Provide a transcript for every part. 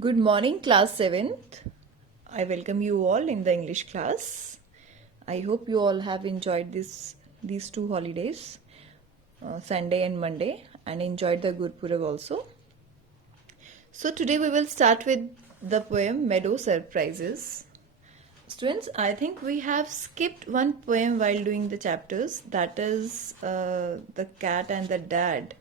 Good morning, class 7th. I welcome you all in the English class. I hope you all have enjoyed these two holidays, Sunday and Monday, and enjoyed the Gurpurav also. So today we will start with the poem Meadow Surprises. Students, I think we have skipped one poem while doing the chapters, that is The Cat and the Dad.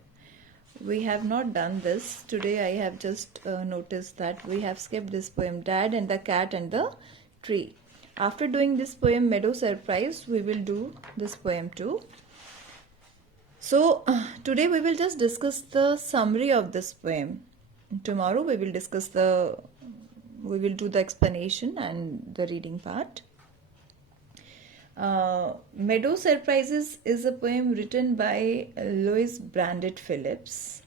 We have not done this. Today I have just noticed that we have skipped this poem, Dad and the Cat and the Tree. After doing this poem, Meadow Surprise, we will do this poem too. So today we will just discuss the summary of this poem. Tomorrow we will do the explanation and the reading part. Meadow Surprises is a poem written by Louis Brandt Phillips.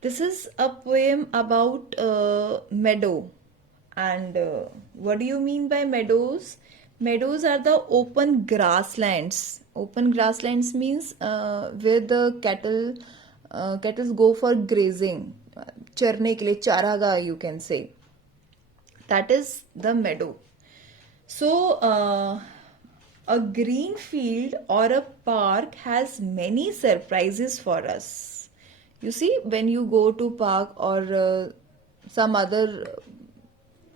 This is a poem about meadow. And what do you mean by meadows? Meadows are the open grasslands. Open grasslands means where the cattle go for grazing. चरने के लिए चारागाह you can say. That is the meadow. So a green field or a park has many surprises for us. You see, when you go to park or some other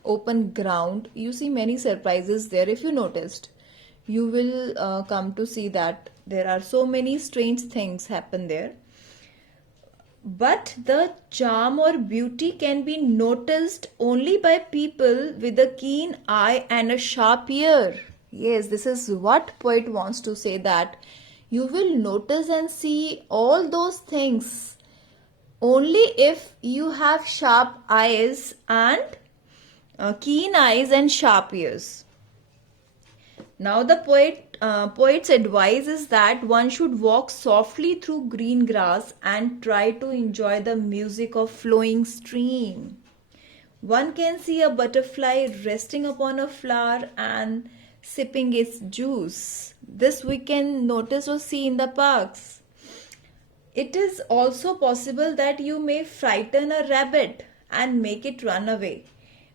open ground, you see many surprises there. If you noticed, you will come to see that there are so many strange things happen there. But the charm or beauty can be noticed only by people with a keen eye and a sharp ear. Yes, this is what poet wants to say, that you will notice and see all those things only if you have sharp eyes and keen eyes and sharp ears. Now the poet's advice is that one should walk softly through green grass and try to enjoy the music of flowing stream. One can see a butterfly resting upon a flower and sipping its juice. This we can notice or see in the parks. It is also possible that you may frighten a rabbit and make it run away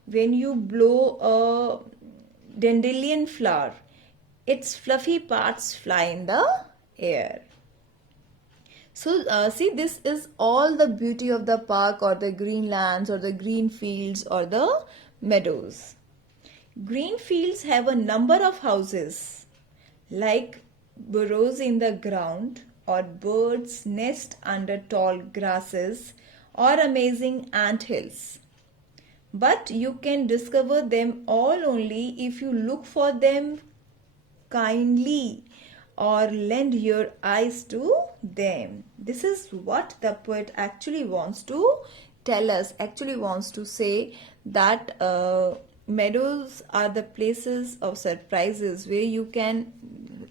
when you blow a dandelion flower. Its fluffy parts fly in the air. So see, this is all the beauty of the park or the green lands or the green fields or the meadows. Green fields have a number of houses, like burrows in the ground, or birds nest under tall grasses, or amazing ant hills. But you can discover them all only if you look for them kindly or lend your eyes to them. This is what the poet actually wants to tell us, actually wants to say, that meadows are the places of surprises where you can.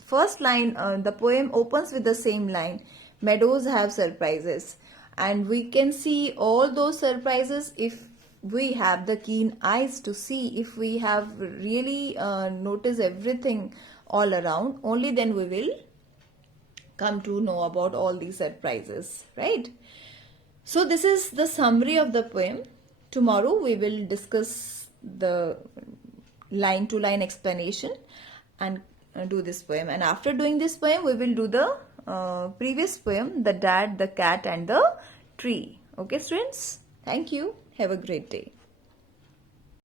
First line, the poem opens with the same line, meadows have surprises, and we can see all those surprises if we have the keen eyes to see, if we have really noticed everything all around, only then we will come to know about all these surprises, right? So this is the summary of the poem. Tomorrow we will discuss the line to line explanation and do this poem, and after doing this poem we will do the previous poem, The Dad, the Cat and the Tree. Okay students, thank you, have a great day.